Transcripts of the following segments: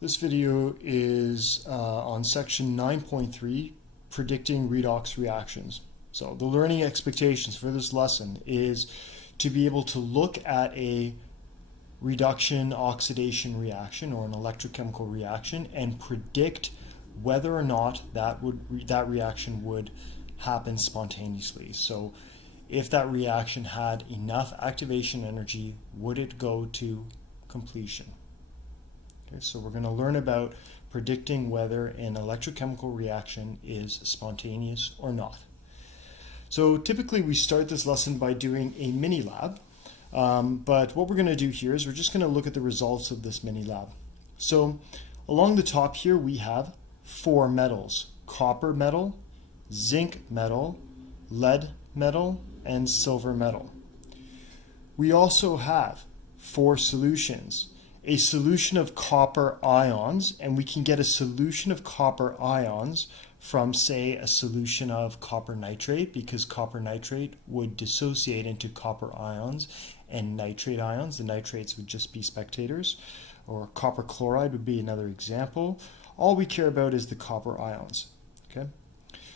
This video is on section 9.3, predicting redox reactions. So the learning expectations for this lesson is to be able to look at a reduction oxidation reaction or an electrochemical reaction and predict whether or not that reaction would happen spontaneously. So if that reaction had enough activation energy, would it go to completion? Okay, so we're going to learn about predicting whether an electrochemical reaction is spontaneous or not. So typically we start this lesson by doing a mini lab, but what we're going to do here is we're just going to look at the results of this mini lab. So along the top here we have 4 metals: copper metal, zinc metal, lead metal, and silver metal. We also have 4 solutions. A solution of copper ions, and we can get a solution of copper ions from, say, a solution of copper nitrate, because copper nitrate would dissociate into copper ions and nitrate ions. The nitrates would just be spectators, or copper chloride would be another example. All we care about is the copper ions. Okay,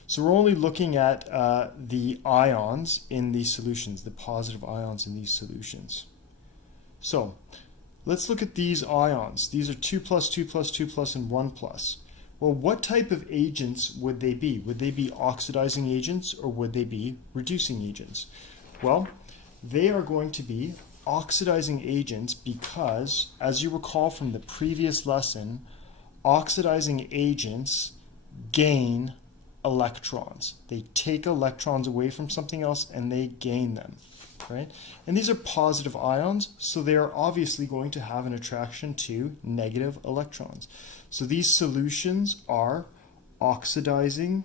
so we're only looking at the ions in these solutions, the positive ions in these solutions. So let's look at these ions. These are 2+, 2+, 2+, and 1+. Well, what type of agents would they be? Would they be oxidizing agents or would they be reducing agents? Well, they are going to be oxidizing agents because, as you recall from the previous lesson, oxidizing agents gain electrons. They take electrons away from something else and they gain them. Right? And these are positive ions, so they are obviously going to have an attraction to negative electrons. So these solutions are oxidizing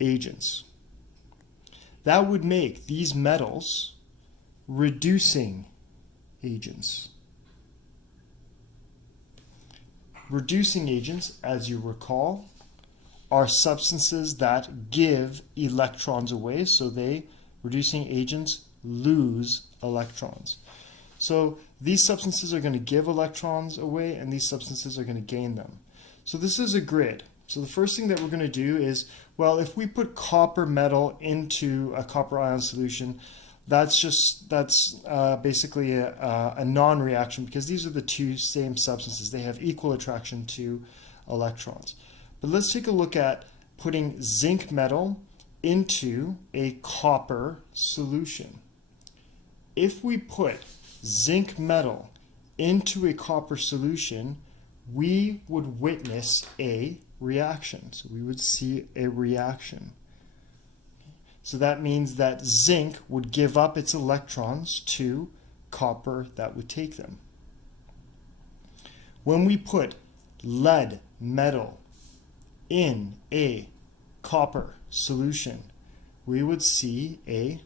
agents. That would make these metals reducing agents. Reducing agents, as you recall, are substances that give electrons away, so reducing agents lose electrons. So these substances are going to give electrons away and these substances are going to gain them. So this is a grid. So the first thing that we're going to do is, well, if we put copper metal into a copper ion solution, that's basically a non-reaction, because these are the two same substances. They have equal attraction to electrons. But let's take a look at putting zinc metal into a copper solution. If we put zinc metal into a copper solution, we would witness a reaction. So we would see a reaction. So that means that zinc would give up its electrons to copper that would take them. When we put lead metal in a copper solution, we would see a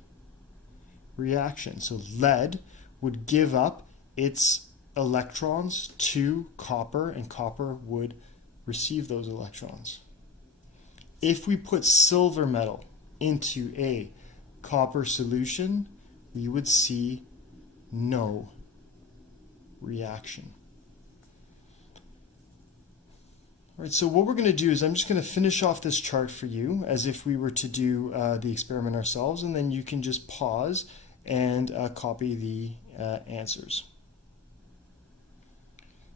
reaction. So lead would give up its electrons to copper and copper would receive those electrons. If we put silver metal into a copper solution, we would see no reaction. All right, so what we're going to do is I'm just going to finish off this chart for you as if we were to do the experiment ourselves, and then you can just pause and copy the answers.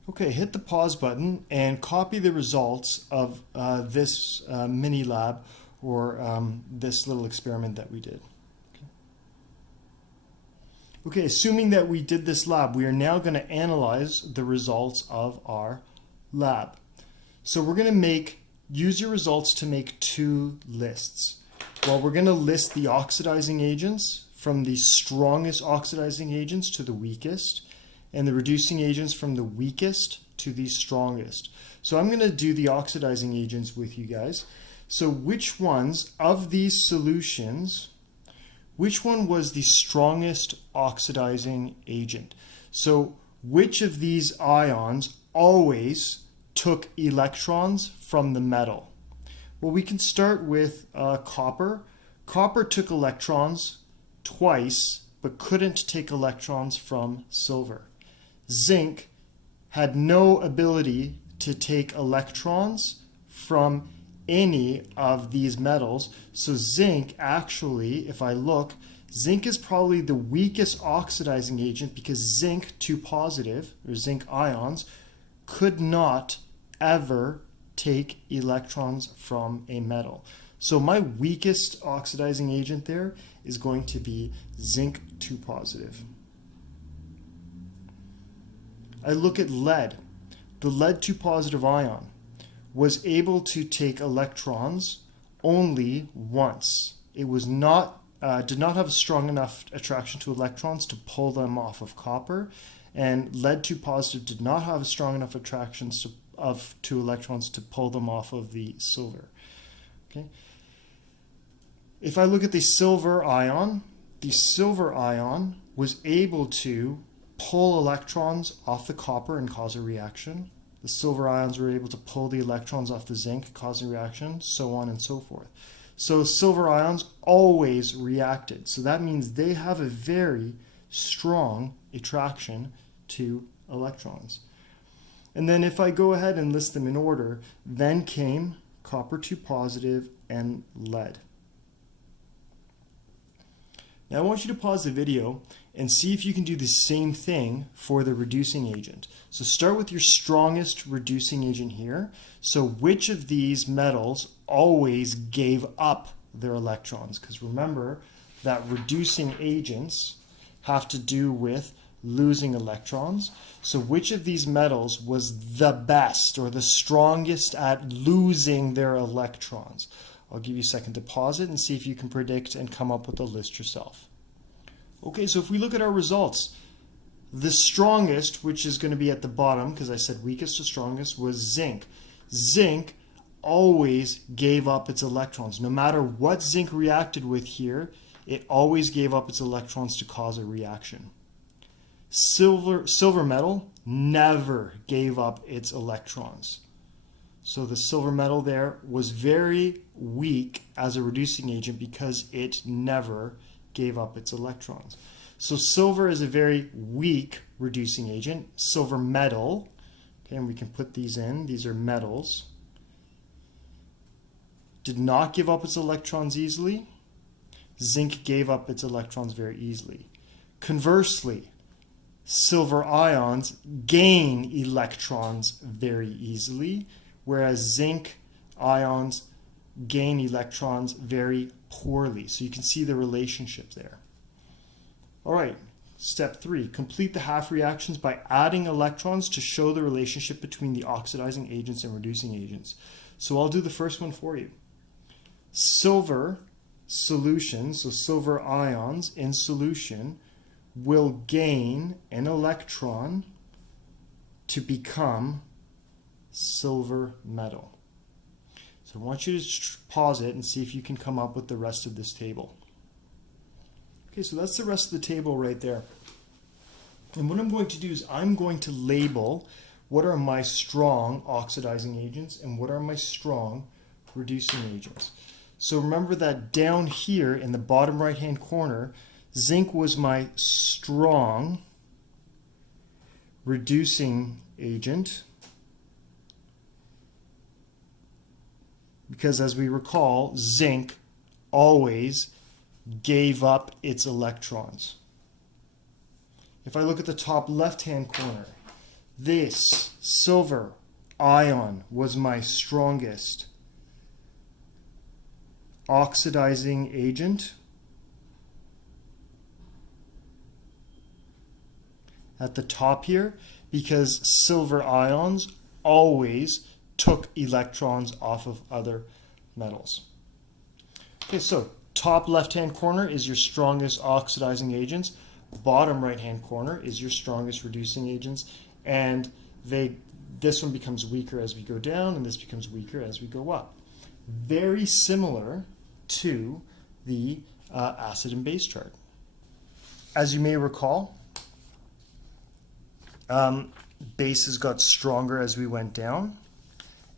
Okay, hit the pause button and copy the results of this mini lab or this little experiment that we did. Okay, assuming that we did this lab, we are now going to analyze the results of our lab. So we're going to use your results to make 2 lists. Well, we're going to list the oxidizing agents from the strongest oxidizing agents to the weakest, and the reducing agents from the weakest to the strongest. So I'm going to do the oxidizing agents with you guys. So which ones of these solutions, which one was the strongest oxidizing agent? So which of these ions always took electrons from the metal? Well, we can start with copper. Copper took electrons twice, but couldn't take electrons from silver. zinc had no ability to take electrons from any of these metals. So zinc actually, if I look, zinc is probably the weakest oxidizing agent because zinc 2 positive, or zinc ions, could not ever take electrons from a metal. So my weakest oxidizing agent there is going to be zinc 2 positive. I look at lead. The lead 2 positive ion was able to take electrons only once. It was not, did not have a strong enough attraction to electrons to pull them off of copper, and lead 2 positive did not have a strong enough attraction to electrons to pull them off of the silver. Okay. If I look at the silver ion was able to pull electrons off the copper and cause a reaction. The silver ions were able to pull the electrons off the zinc, causing a reaction, so on and so forth. So silver ions always reacted. So that means they have a very strong attraction to electrons. And then if I go ahead and list them in order, then came copper 2 positive and lead. Now I want you to pause the video and see if you can do the same thing for the reducing agent. So start with your strongest reducing agent here. So which of these metals always gave up their electrons? Because remember that reducing agents have to do with losing electrons. So which of these metals was the best or the strongest at losing their electrons? I'll give you a second to pause it and see if you can predict and come up with a list yourself. Okay, so if we look at our results, the strongest, which is going to be at the bottom, because I said weakest to strongest, was zinc. Zinc always gave up its electrons. No matter what zinc reacted with here, it always gave up its electrons to cause a reaction. Silver metal never gave up its electrons. So the silver metal there was very weak as a reducing agent because it never gave up its electrons. So silver is a very weak reducing agent. Silver metal, okay, and we can put these in. These are metals. Did not give up its electrons easily. Zinc gave up its electrons very easily. Conversely, silver ions gain electrons very easily, whereas zinc ions gain electrons very poorly. So you can see the relationship there. All right, step 3, complete the half reactions by adding electrons to show the relationship between the oxidizing agents and reducing agents. So I'll do the first one for you. Silver solution, so silver ions in solution, will gain an electron to become silver metal. So I want you to pause it and see if you can come up with the rest of this table. Okay, so that's the rest of the table right there. And what I'm going to do is I'm going to label what are my strong oxidizing agents and what are my strong reducing agents. So remember that down here in the bottom right hand corner, zinc was my strong reducing agent, because as we recall, zinc always gave up its electrons. If I look at the top left-hand corner, this silver ion was my strongest oxidizing agent. At the top here, because silver ions always took electrons off of other metals. Okay, so top left-hand corner is your strongest oxidizing agents. Bottom right-hand corner is your strongest reducing agents. And this one becomes weaker as we go down, and this becomes weaker as we go up. Very similar to the acid and base chart. As you may recall, bases got stronger as we went down,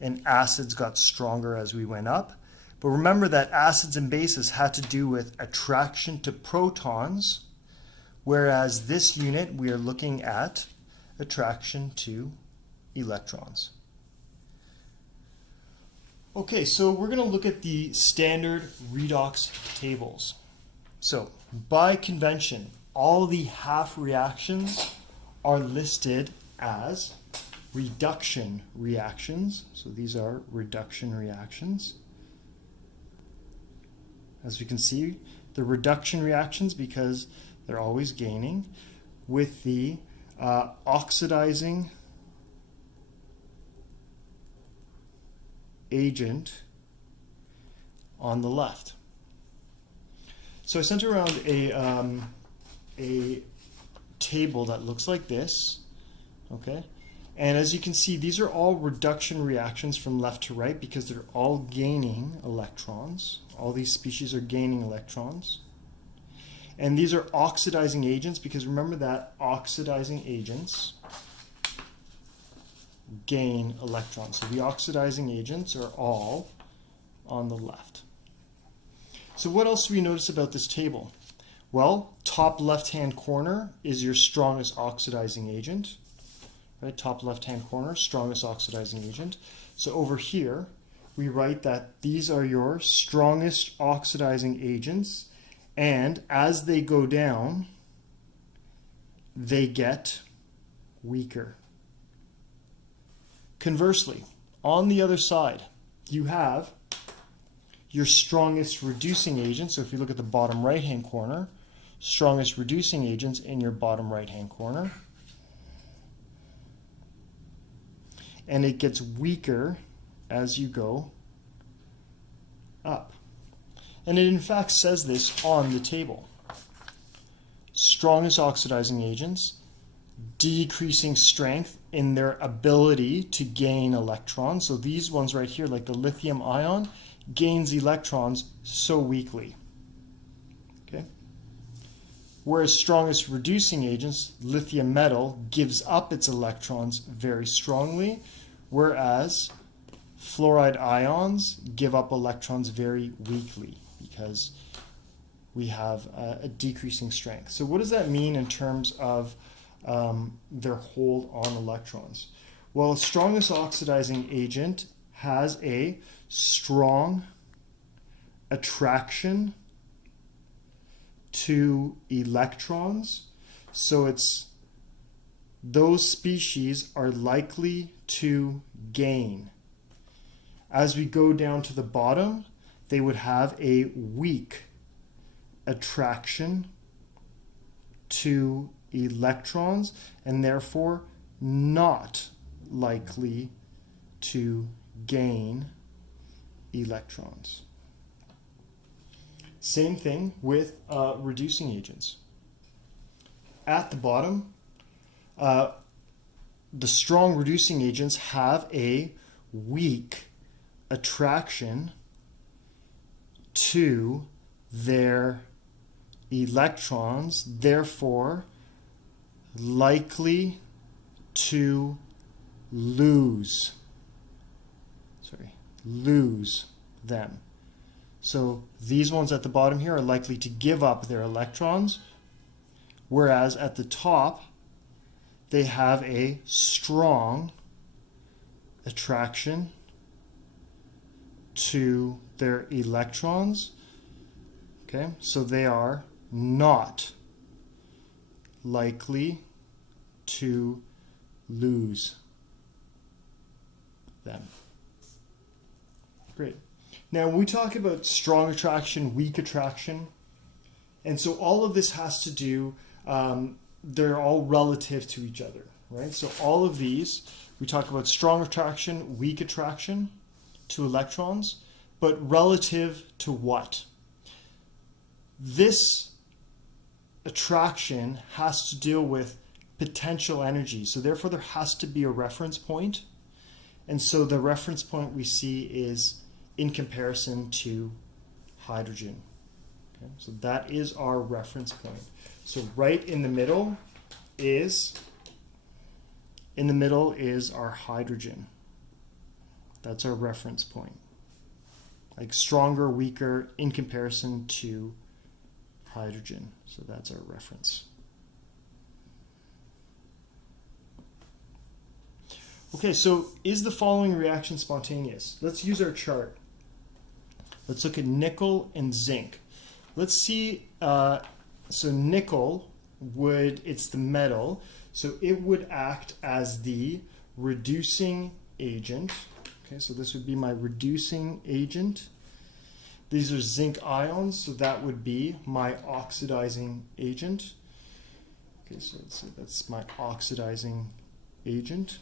and acids got stronger as we went up. But remember that acids and bases had to do with attraction to protons, whereas this unit we are looking at attraction to electrons. Okay, so we're going to look at the standard redox tables. So by convention, all the half reactions are listed as reduction reactions. So these are reduction reactions. As we can see, the reduction reactions because they're always gaining with the oxidizing agent on the left. So I sent around a table that looks like this, okay? And as you can see, these are all reduction reactions from left to right because they're all gaining electrons. All these species are gaining electrons. And these are oxidizing agents because remember that oxidizing agents gain electrons. So the oxidizing agents are all on the left. So what else do we notice about this table? Well, top left-hand corner is your strongest oxidizing agent. Right, top left-hand corner, strongest oxidizing agent. So over here, we write that these are your strongest oxidizing agents, and as they go down, they get weaker. Conversely, on the other side, you have your strongest reducing agents. So if you look at the bottom right-hand corner, strongest reducing agents in your bottom right-hand corner. And it gets weaker as you go up. And it in fact says this on the table. Strongest oxidizing agents, decreasing strength in their ability to gain electrons. So these ones right here, like the lithium ion, gains electrons so weakly. Okay? Whereas strongest reducing agents, lithium metal, gives up its electrons very strongly, whereas fluoride ions give up electrons very weakly because we have a decreasing strength. So what does that mean in terms of their hold on electrons? Well, the strongest oxidizing agent has a strong attraction to electrons, so it's those species are likely to gain. As we go down to the bottom, they would have a weak attraction to electrons and therefore not likely to gain electrons. Same thing with reducing agents. At the bottom, the strong reducing agents have a weak attraction to their electrons, therefore likely to lose them. So these ones at the bottom here are likely to give up their electrons, whereas at the top they have a strong attraction to their electrons. Okay, so they are not likely to lose them. Great. Now, we talk about strong attraction, weak attraction, and so all of this has to do, they're all relative to each other, right? So all of these, we talk about strong attraction, weak attraction to electrons, but relative to what? This attraction has to deal with potential energy, so therefore there has to be a reference point, and so the reference point we see is in comparison to hydrogen. Okay, so that is our reference point. So right in the middle is our hydrogen. That's our reference point. Like stronger, weaker in comparison to hydrogen. So that's our reference. Okay, so is the following reaction spontaneous? Let's use our chart. Let's look at nickel and zinc. Let's see, so nickel it's the metal, so it would act as the reducing agent. Okay, so this would be my reducing agent. These are zinc ions, so that would be my oxidizing agent. Okay, so let's say that's my oxidizing agent.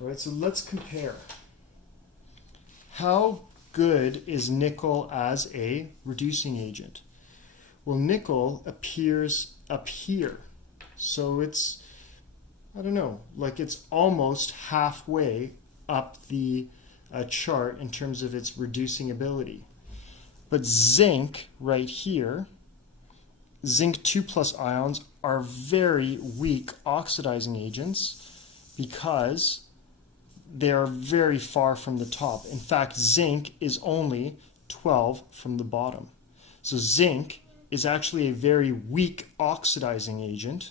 All right, so let's compare. How good is nickel as a reducing agent? Well, nickel appears up here. So it's, I don't know, like it's almost halfway up the chart in terms of its reducing ability. But zinc right here, zinc 2+ ions are very weak oxidizing agents because they are very far from the top. In fact, zinc is only 12 from the bottom. So zinc is actually a very weak oxidizing agent,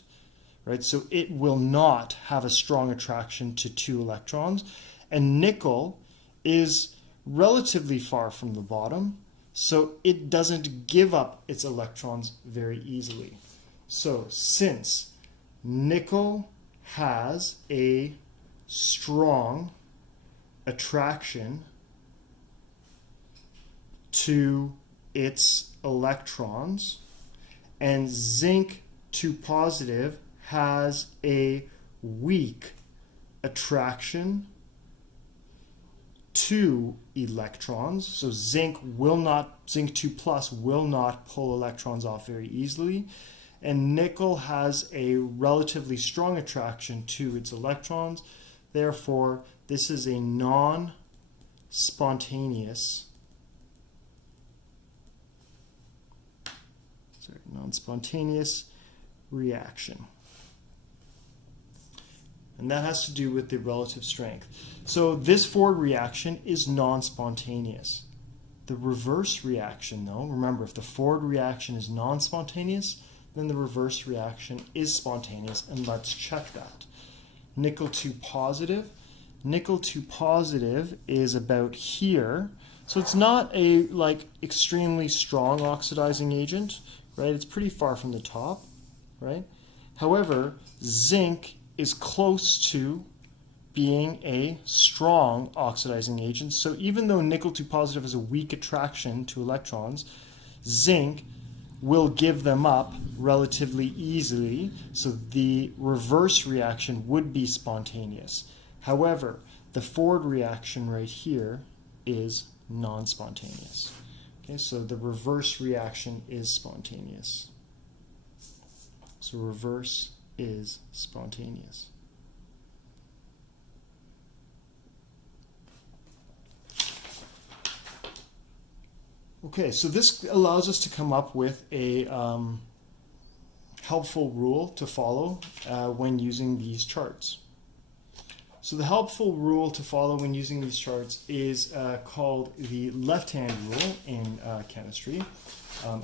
right? So it will not have a strong attraction to 2 electrons. And nickel is relatively far from the bottom, so it doesn't give up its electrons very easily. So since nickel has a strong attraction to its electrons, and zinc 2+ has a weak attraction to electrons. So zinc 2+ will not pull electrons off very easily, and nickel has a relatively strong attraction to its electrons. Therefore, this is a non-spontaneous reaction. And that has to do with the relative strength. So this forward reaction is non-spontaneous. The reverse reaction, though, remember, if the forward reaction is non-spontaneous, then the reverse reaction is spontaneous, and let's check that. Nickel 2+. Nickel 2+ is about here. So it's not a extremely strong oxidizing agent, right? It's pretty far from the top, right? However, zinc is close to being a strong oxidizing agent. So even though nickel 2+ has a weak attraction to electrons, zinc will give them up relatively easily, so the reverse reaction would be spontaneous. However, the forward reaction right here is non-spontaneous. Okay, so the reverse reaction is spontaneous. So reverse is spontaneous. Okay, so this allows us to come up with a helpful rule to follow when using these charts. So the helpful rule to follow when using these charts is called the left-hand rule in chemistry.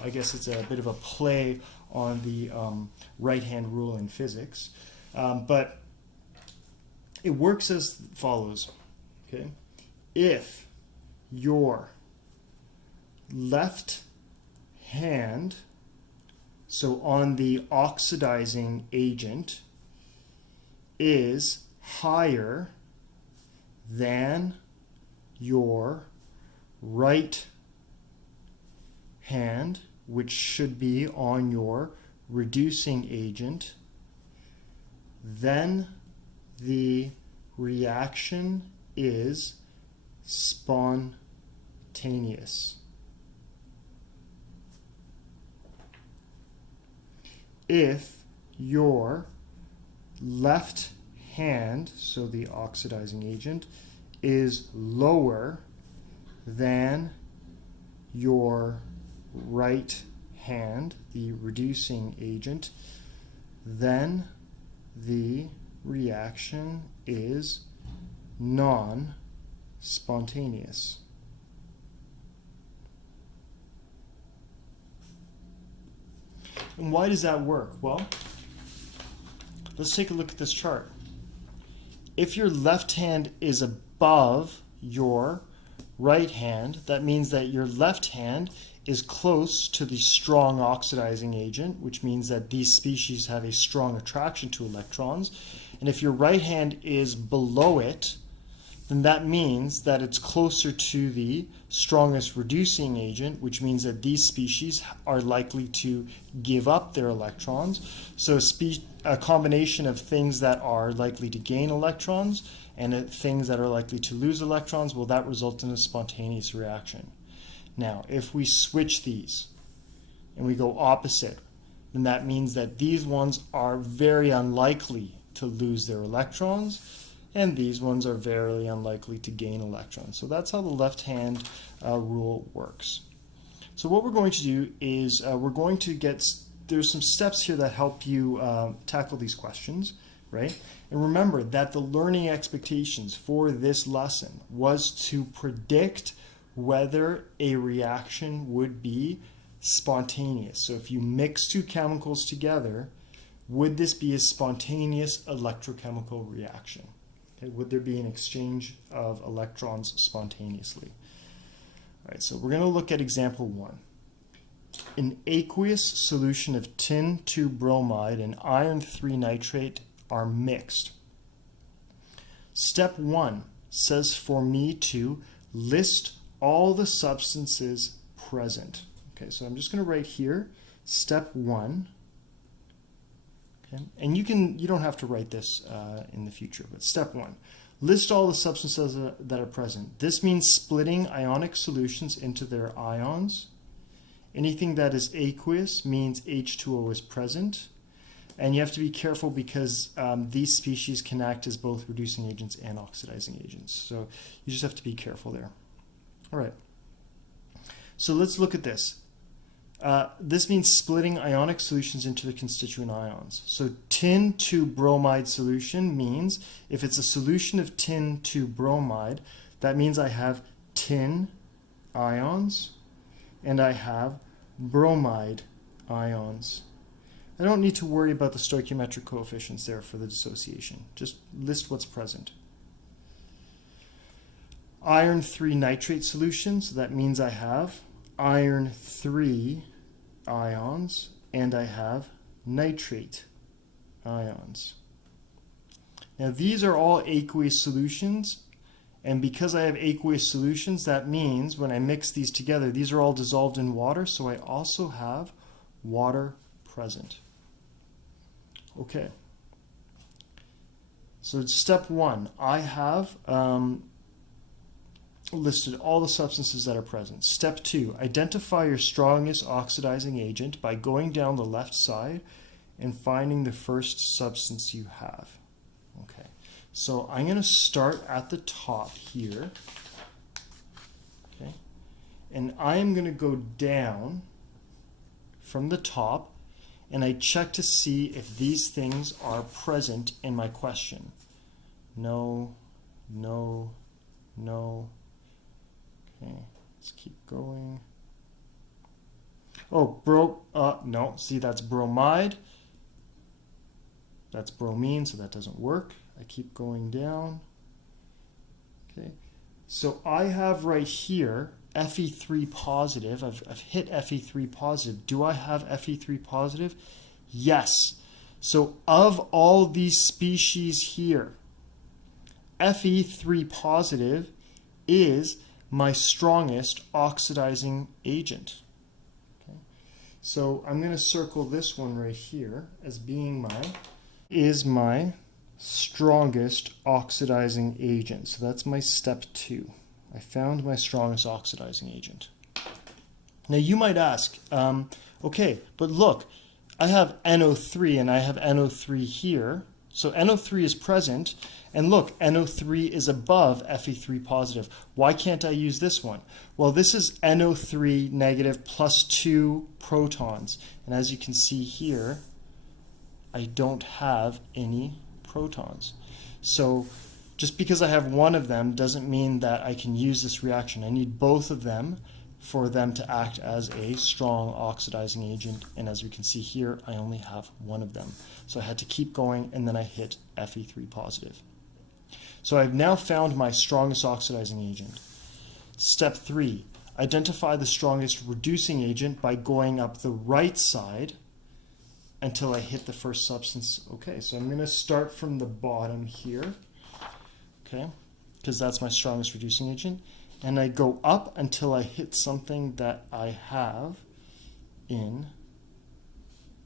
I guess it's a bit of a play on the right-hand rule in physics. But it works as follows. Okay? If your left hand, so on the oxidizing agent, is higher than your right hand, which should be on your reducing agent, then the reaction is spontaneous. If your left hand, so the oxidizing agent, is lower than your right hand, the reducing agent, then the reaction is non-spontaneous. And why does that work? Well, let's take a look at this chart. if your left hand is above your right hand, that means that your left hand is close to the strong oxidizing agent, which means that these species have a strong attraction to electrons. And if your right hand is below it, then that means that it's closer to the strongest reducing agent, which means that these species are likely to give up their electrons. So a combination of things that are likely to gain electrons and things that are likely to lose electrons, will that result in a spontaneous reaction? Now, if we switch these and we go opposite, then that means that these ones are very unlikely to lose their electrons, and these ones are very unlikely to gain electrons. So that's how the left-hand rule works. So what we're going to do is we're going to there's some steps here that help you tackle these questions, right? And remember that the learning expectations for this lesson was to predict whether a reaction would be spontaneous. So if you mix two chemicals together, would this be a spontaneous electrochemical reaction? Okay, would there be an exchange of electrons spontaneously? All right, so we're going to look at example 1. An aqueous solution of tin 2 bromide and iron 3 nitrate are mixed. Step 1 says for me to list all the substances present. Okay, so I'm just going to write here, step 1. Okay, and you don't have to write this in the future, but step 1, list all the substances that are present. This means splitting ionic solutions into their ions. Anything that is aqueous means H2O is present. And you have to be careful because these species can act as both reducing agents and oxidizing agents. So you just have to be careful there. All right. So let's look at this. This means splitting ionic solutions into the constituent ions. So tin 2 bromide solution means if it's a solution of tin 2 bromide, that means I have tin ions and I have bromide ions. I don't need to worry about the stoichiometric coefficients there for the dissociation. Just list what's present. Iron 3 nitrate solution, so that means I have iron 3 ions and I have nitrate ions. Now these are all aqueous solutions, and because I have aqueous solutions, that means when I mix these together, these are all dissolved in water, so I also have water present. Okay. So step 1, I have listed all the substances that are present. Step 2, identify your strongest oxidizing agent by going down the left side and finding the first substance you have. Okay, so I'm going to start at the top here. Okay, and I'm going to go down from the top and I check to see if these things are present in my question. No, no, no. Okay, let's keep going. Oh, no, see that's bromide. That's bromine, so that doesn't work. I keep going down. Okay, so I have right here Fe3 positive. I've hit Fe3 positive. Do I have Fe3 positive? Yes. So of all these species here, Fe3 positive is my strongest oxidizing agent. Okay. So I'm going to circle this one right here as being my strongest oxidizing agent. So that's my step 2. I found my strongest oxidizing agent. Now you might ask, okay, but look, I have NO3 and I have NO3 here. So NO3 is present, and look, NO3 is above Fe3 positive. Why can't I use this one? Well, this is NO3 negative plus 2 protons. And as you can see here, I don't have any protons. So just because I have one of them doesn't mean that I can use this reaction. I need both of them for them to act as a strong oxidizing agent. And as we can see here, I only have one of them. So I had to keep going, and then I hit Fe3 positive. So I've now found my strongest oxidizing agent. Step 3, identify the strongest reducing agent by going up the right side until I hit the first substance. Okay, so I'm going to start from the bottom here, okay, because that's my strongest reducing agent, and I go up until I hit something that I have in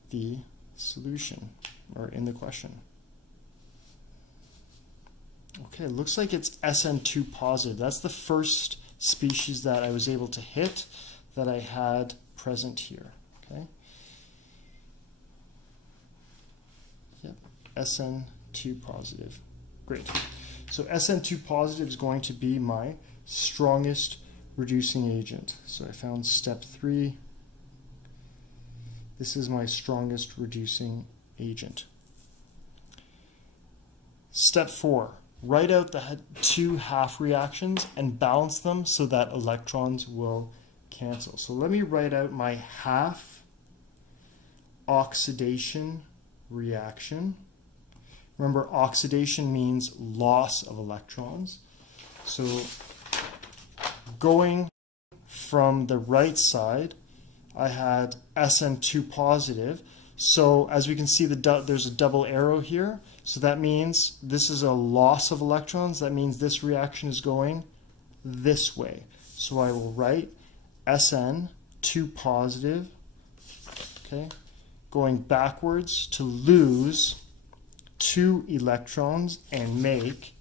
the solution, or in the question. Okay, it looks like it's SN2 positive. That's the first species that I was able to hit that I had present here. Okay. Yep, SN2 positive. Great. So SN2 positive is going to be my strongest reducing agent. So I found step 3. This is my strongest reducing agent. Step 4. Write out the 2 half reactions and balance them so that electrons will cancel. So let me write out my half oxidation reaction. Remember, oxidation means loss of electrons. So going from the right side, I had SN2 positive. So as we can see, there's a double arrow here. So that means this is a loss of electrons. That means this reaction is going this way. So I will write SN2 positive, okay, going backwards to lose 2 electrons and make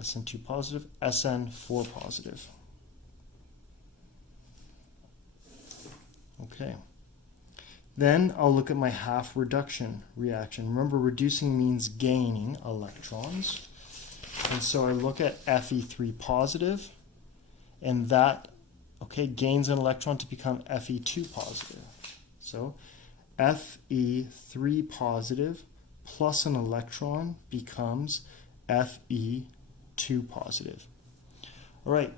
SN2 positive, SN4 positive. Okay. Then I'll look at my half reduction reaction. Remember, reducing means gaining electrons. And so I look at Fe3 positive, and that, okay, gains an electron to become Fe2 positive. So Fe3 positive plus an electron becomes Fe2 positive. All right.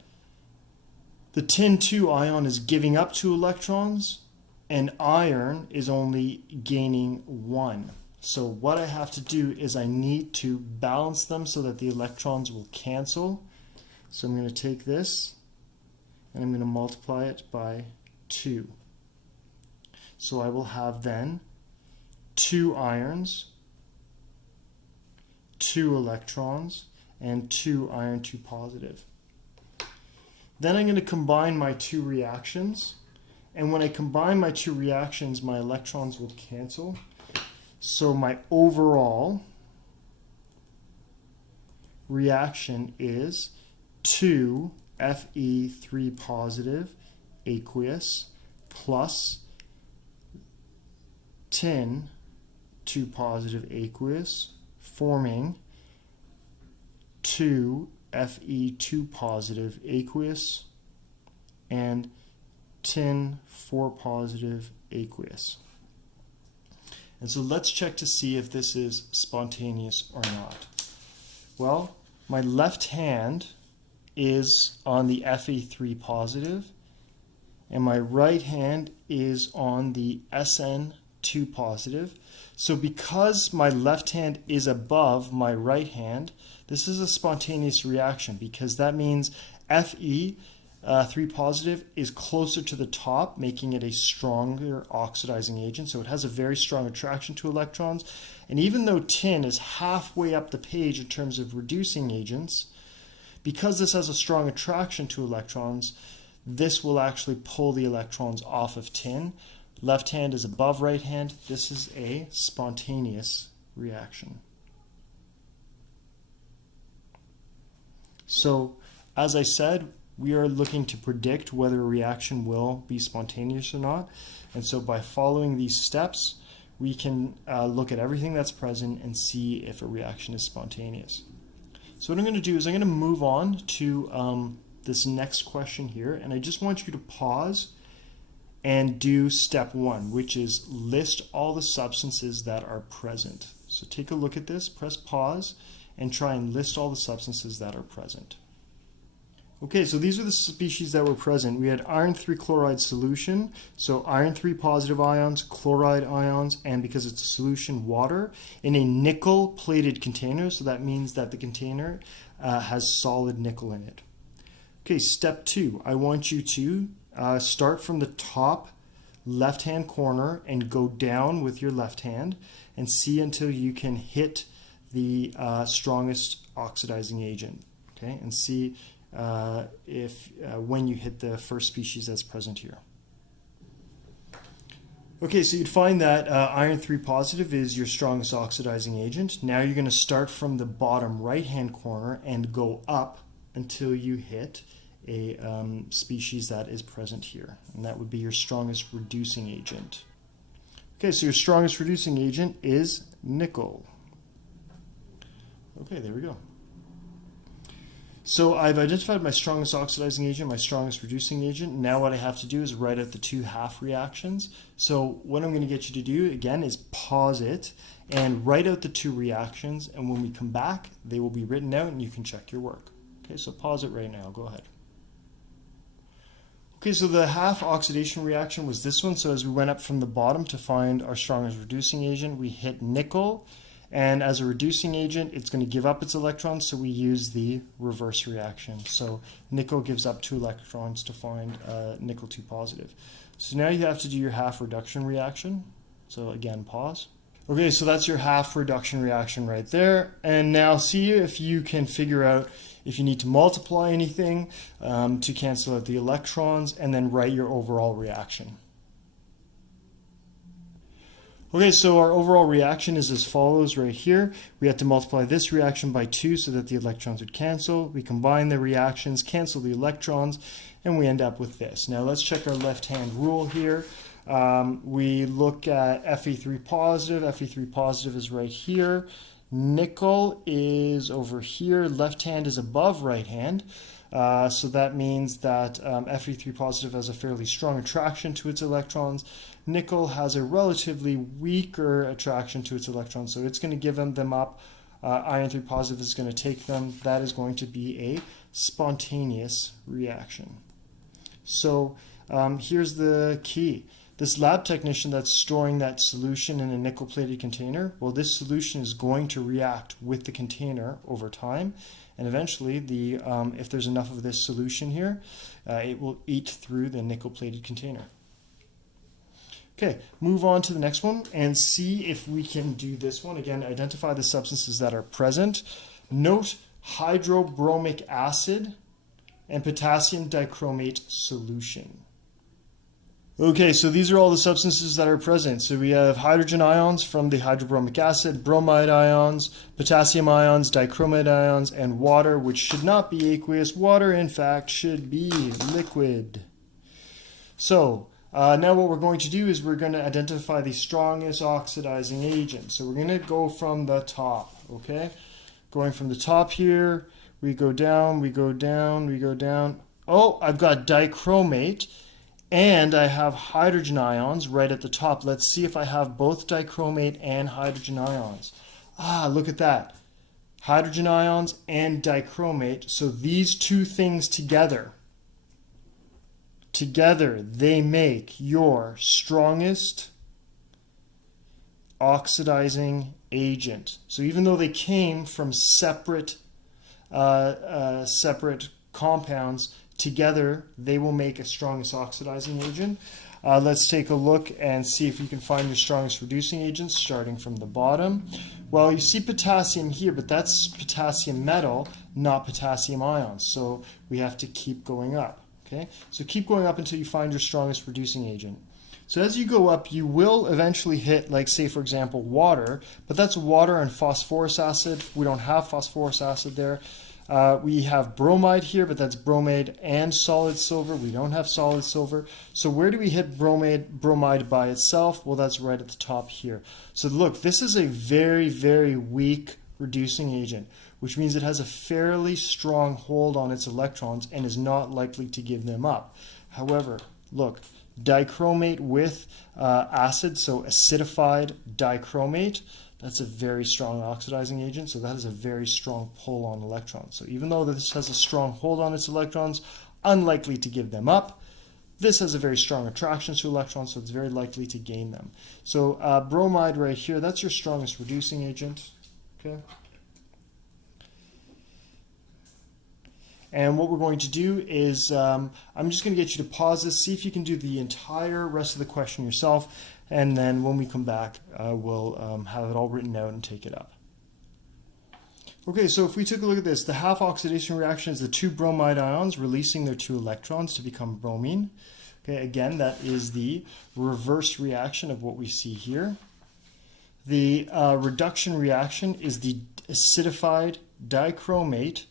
The tin 2 ion is giving up 2 electrons, and iron is only gaining 1. So what I have to do is I need to balance them so that the electrons will cancel. So I'm going to take this and I'm going to multiply it by 2. So I will have then 2 irons, 2 electrons, and 2 iron 2 positive. Then I'm going to combine my 2 reactions. And when I combine my 2 reactions, my electrons will cancel. So my overall reaction is 2 Fe3 positive aqueous plus tin 2 positive aqueous, forming 2 Fe2 positive aqueous and tin 4 positive aqueous. And so let's check to see if this is spontaneous or not. Well, my left hand is on the Fe3 positive, and my right hand is on the SN2 positive. So because my left hand is above my right hand, this is a spontaneous reaction, because that means Fe3 positive is closer to the top, making it a stronger oxidizing agent. So it has a very strong attraction to electrons. And even though tin is halfway up the page in terms of reducing agents, because this has a strong attraction to electrons, this will actually pull the electrons off of tin. Left hand is above right hand. This is a spontaneous reaction. So, as I said, we are looking to predict whether a reaction will be spontaneous or not. And so by following these steps, we can look at everything that's present and see if a reaction is spontaneous. So what I'm going to do is I'm going to move on to this next question here, and I just want you to pause and do step 1, which is list all the substances that are present. So take a look at this, press pause, and try and list all the substances that are present. Okay, so these are the species that were present. We had iron 3 chloride solution, so iron 3 positive ions, chloride ions, and because it's a solution, water, in a nickel plated container, so that means that the container has solid nickel in it. Okay, step 2, I want you to start from the top left-hand corner and go down with your left hand and see until you can hit the strongest oxidizing agent, okay, and see if when you hit the first species that's present here. Okay, so you'd find that iron 3 positive is your strongest oxidizing agent. Now you're going to start from the bottom right hand corner and go up until you hit a species that is present here, and that would be your strongest reducing agent. Okay, so your strongest reducing agent is nickel. Okay, there we go. So I've identified my strongest oxidizing agent, my strongest reducing agent. Now what I have to do is write out the two half reactions. So what I'm going to get you to do again is pause it and write out the two reactions, and when we come back they will be written out and you can check your work. Okay, so pause it right now. Go ahead. Okay, so the half oxidation reaction was this one. So as we went up from the bottom to find our strongest reducing agent, we hit nickel. And as a reducing agent, it's going to give up its electrons, so we use the reverse reaction. So nickel gives up 2 electrons to find nickel 2 positive. So now you have to do your half reduction reaction. So again, pause. Okay, so that's your half reduction reaction right there. And now see if you can figure out if you need to multiply anything to cancel out the electrons, and then write your overall reaction. Okay, so our overall reaction is as follows right here. We have to multiply this reaction by 2 so that the electrons would cancel. We combine the reactions, cancel the electrons, and we end up with this. Now let's check our left-hand rule here. We look at Fe3 positive. Fe3 positive is right here. Nickel is over here. Left hand is above right hand. So that means that Fe3 positive has a fairly strong attraction to its electrons. Nickel has a relatively weaker attraction to its electrons, so it's going to give them up. Iron 3 positive is going to take them. That is going to be a spontaneous reaction. So here's the key. This lab technician that's storing that solution in a nickel-plated container, well, this solution is going to react with the container over time, and eventually, if there's enough of this solution here, it will eat through the nickel-plated container. Okay, move on to the next one and see if we can do this one. Again, identify the substances that are present. Note hydrobromic acid and potassium dichromate solution. Okay, so these are all the substances that are present. So we have hydrogen ions from the hydrobromic acid, bromide ions, potassium ions, dichromate ions, and water, which should not be aqueous. Water, in fact, should be liquid. So now what we're going to do is we're going to identify the strongest oxidizing agent. So we're going to go from the top, okay? Going from the top here, we go down, we go down, we go down. Oh, I've got dichromate. And I have hydrogen ions right at the top. Let's see if I have both dichromate and hydrogen ions. Ah, look at that. Hydrogen ions and dichromate. So these two things together, they make your strongest oxidizing agent. So even though they came from separate compounds, together they will make a strongest oxidizing agent. Let's take a look and see if you can find your strongest reducing agents starting from the bottom. Well, you see potassium here, but that's potassium metal, not potassium ions. So we have to keep going up. Okay, so keep going up until you find your strongest reducing agent. So as you go up, you will eventually hit, like, say, for example, water, but that's water and phosphorus acid. We don't have phosphorus acid there. We have bromide here, but that's bromide and solid silver. We don't have solid silver. So where do we hit bromide by itself? Well, that's right at the top here. So look, this is a very, very weak reducing agent, which means it has a fairly strong hold on its electrons and is not likely to give them up. However, look, dichromate with acid, so acidified dichromate, That's a very strong oxidizing agent, so that is a very strong pull on electrons. So even though this has a strong hold on its electrons, unlikely to give them up, this has a very strong attraction to electrons, so it's very likely to gain them. So bromide right here, that's your strongest reducing agent. Okay. And what we're going to do is, I'm just going to get you to pause this, see if you can do the entire rest of the question yourself, and then when we come back, we'll have it all written out and take it up. Okay, so if we took a look at this, the half oxidation reaction is the two bromide ions releasing their two electrons to become bromine. Okay, again, that is the reverse reaction of what we see here. The reduction reaction is the acidified dichromate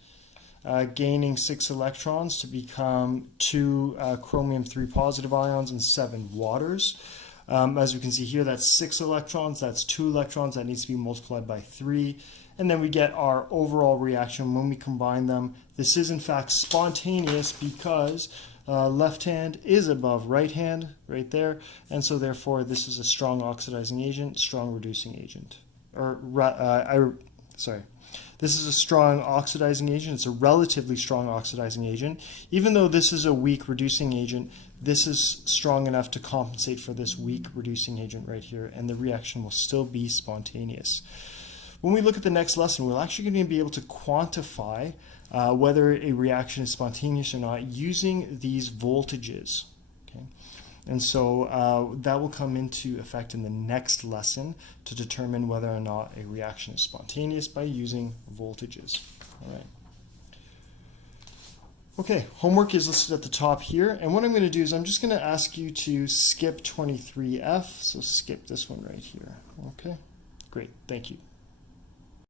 gaining 6 electrons to become 2 chromium 3 positive ions and 7 waters. As we can see here, that's 6 electrons, that's 2 electrons, that needs to be multiplied by 3. And then we get our overall reaction when we combine them. This is in fact spontaneous because left hand is above right hand, right there. And so therefore this is a strong oxidizing agent, strong reducing agent. This is a strong oxidizing agent. It's a relatively strong oxidizing agent. Even though this is a weak reducing agent, this is strong enough to compensate for this weak reducing agent right here, and the reaction will still be spontaneous. When we look at the next lesson, we're actually going to be able to quantify whether a reaction is spontaneous or not using these voltages. Okay? And so that will come into effect in the next lesson to determine whether or not a reaction is spontaneous by using voltages. All right. Okay, homework is listed at the top here, and what I'm going to do is I'm just going to ask you to skip 23F, so skip this one right here. Okay, great, thank you.